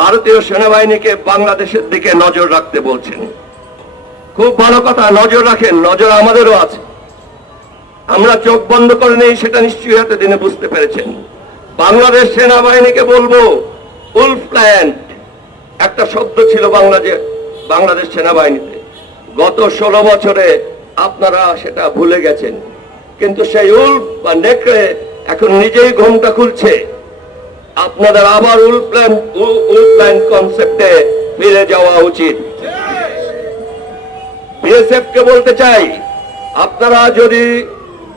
ভারতীয় সেনাবাহিনীকে বাংলাদেশের দিকে নজর রাখতে বলছেন। খুব ভালো কথা, নজর রাখেন, নজর আমাদেরও আছে। আমরা চোখ বন্ধ করে নেই সেটা নিশ্চয়ই এতদিনে বুঝতে পেরেছেন। বাংলাদেশ সেনাবাহিনীকে বলবো, উলফ প্ল্যান্ট একটা শব্দ ছিল বাংলাদেশ সেনাবাহিনীতে। গত 16 বছরে আপনারা সেটা ভুলে গেছেন, কিন্তু সেই উলফ বা নেকড়ে এখন নিজেই ঘোমটা খুলছে। আপনাদের আবার উলফ প্ল্যান্ট কনসেপ্টে ফিরে যাওয়া উচিত। বিএসএফ কে বলতে চাই, আপনারা যদি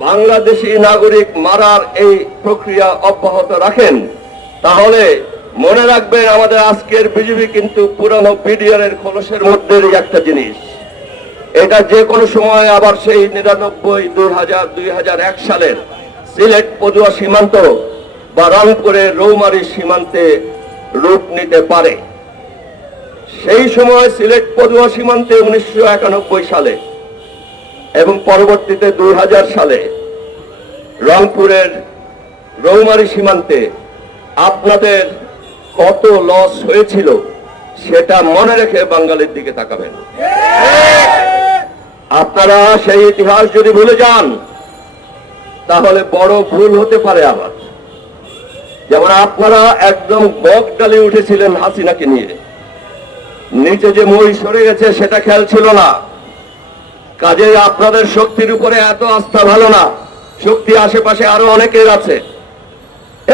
বাংলাদেশি নাগরিক মারার এই প্রক্রিয়া অব্যাহত রাখেন, তাহলে মনে রাখবেন আমাদের আজকের বিজিবি কিন্তু পুরানো বিডিআর এর খোলসের মধ্যেই একটা জিনিস। এটা যে কোনো সময় আবার সেই 99, 2000, 2001 সালের সিলেট পদুয়া সীমান্ত বা রংপুরের রৌমারী সীমান্তে রূপ নিতে পারে। সেই সময় সিলেট পদুয়া সীমান্তে 1991 সালে এবং পরবর্তীতে 2000 সালে রংপুরের রৌমারী সীমান্তে আপনাদের কত লস হয়েছিল সেটা মনে রেখে বাঙালির দিকে তাকাবেন। আপনারা সেই ইতিহাস যদি ভুলে যান তাহলে বড় ভুল হতে পারে আবার। যেমন আপনারা একদম বক ডালে উঠেছিলেন হাসিনাকে নিয়ে, নিচে যে মই সরে গেছে সেটা খেয়াল ছিল না। কাজে আপনাদের শক্তির উপরে এত আস্থা ভালো না, শক্তি আশেপাশে আরো অনেকের আছে,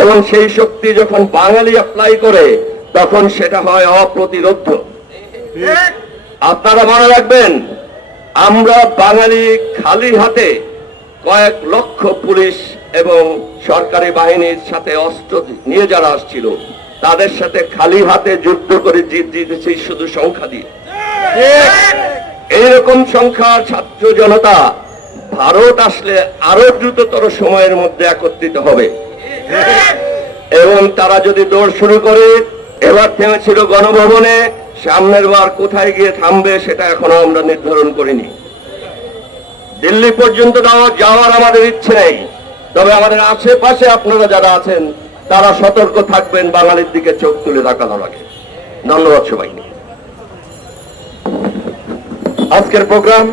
এবং সেই শক্তি যখন বাঙালি অ্যাপ্লাই করে তখন সেটা হয় অপ্রতিরোধ্য। আপনারা মনে রাখবেন, আমরা বাঙালি খালি হাতে কয়েক লক্ষ পুলিশ এবং সরকারি বাহিনীর সাথে অস্ত্র নিয়ে যারা আসছিল তাদের সাথে খালি হাতে যুদ্ধ করে জিতেছি শুধু সংখ্যা দিয়ে। এইরকম সংখ্যার ছাত্র জনতা ভারত আসলে আরো দ্রুততর সময়ের মধ্যে একত্রিত হবে, এবং তারা যদি দৌড় শুরু করে, এবার থেমেছিল গণভবনে, সামনের বার কোথায় গিয়ে থামবে সেটা এখনো আমরা নির্ধারণ করিনি। দিল্লি পর্যন্ত যাওয়ার আমাদের ইচ্ছে নেই, তবে আমাদের আশেপাশে আপনারা যারা আছেন তারা সতর্ক থাকবেন, বাঙালির দিকে চোখ তুলে তাকানো লাগে। ধন্যবাদ সবাইকে। আজকের প্রোগ্রাম